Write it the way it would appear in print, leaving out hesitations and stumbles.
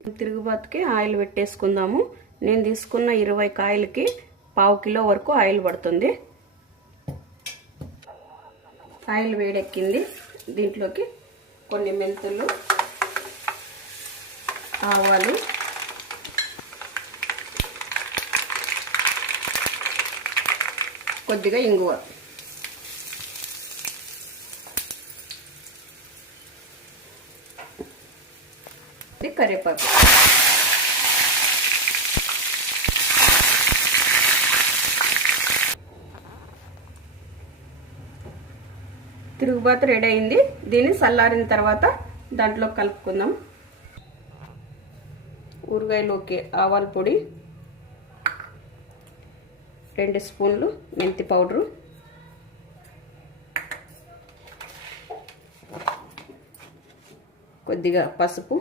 తిరుగుబాతుకి oil పెట్టేసుకుందాము. నేను తీసుకున్న 20 కాయలకి 1/2 కిలో వరకు ఆయిల్ పడుతుంది. ఆయిల్ వేడెక్కింది. దీంట్లోకి కొన్ని మెంతులు, ఆవాలు, కొద్దిగా ఇంగువ, కరివేపాకు. తిరుగుబాతు రెడీ అయింది. దీన్ని చల్లారిన తర్వాత దాంట్లో కలుపుకుందాం. ఊరగాయలోకి ఆవాల పొడి, 2 స్పూన్లు మెంతి పౌడరు, కొద్దిగా పసుపు,